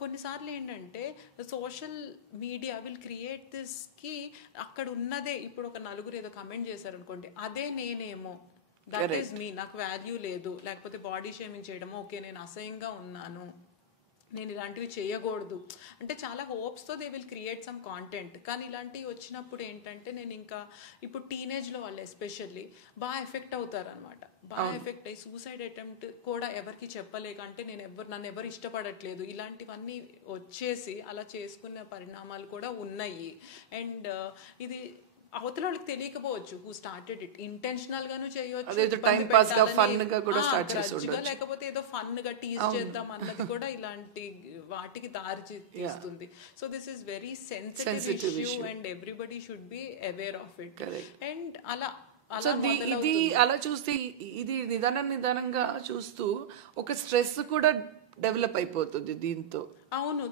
కొన్నిసార్లు ఏంటంటే social media will create this కి అక్కడ ఉన్నదే, ఇప్పుడు ఒక నలుగురు ఏదో కమెంట్ చేశారు అనుకోండి, అదే నేనేమో, దట్ ఈస్ మీ, నాకు వాల్యూ లేదు, లేకపోతే బాడీ షేమింగ్ చేయడమో, ఓకే నేను అసహ్యంగా ఉన్నాను, నేను ఇలాంటివి చేయకూడదు అంటే చాలా హోప్స్తో they will create some content. కానీ ఇలాంటివి వచ్చినప్పుడు ఏంటంటే నేను ఇంకా ఇప్పుడు టీనేజ్లో వాళ్ళు ఎస్పెషల్లీ బాగా ఎఫెక్ట్ అవుతారు అనమాట. బాగా ఎఫెక్ట్ అయ్యి సూసైడ్ అటెంప్ట్ కూడా ఎవరికి చెప్పలేక, అంటే నన్ను ఎవరు ఇష్టపడట్లేదు, ఇలాంటివన్నీ వచ్చేసి అలా చేసుకునే పరిణామాలు కూడా ఉన్నాయి. అండ్ ఇది అవతల వాళ్ళకి తెలియకపోవచ్చు హూ స్టార్టెడ్ ఇట్, ఇంటెన్షనల్ గాను చేయొచ్చు, లేకపోతే ఏదో ఫన్ గా టీజ్ చేద్దాం అన్నది కూడా ఇలాంటి వాటికి దారి తీస్తుంది. So this is very sensitive issue and everybody should be aware of it. And ఇది అలా చూస్తే ఇది నిదానంగా చూస్తూ ఒక స్ట్రెస్ కూడా డెవలప్ అయిపోతుంది దీంతో. అవును.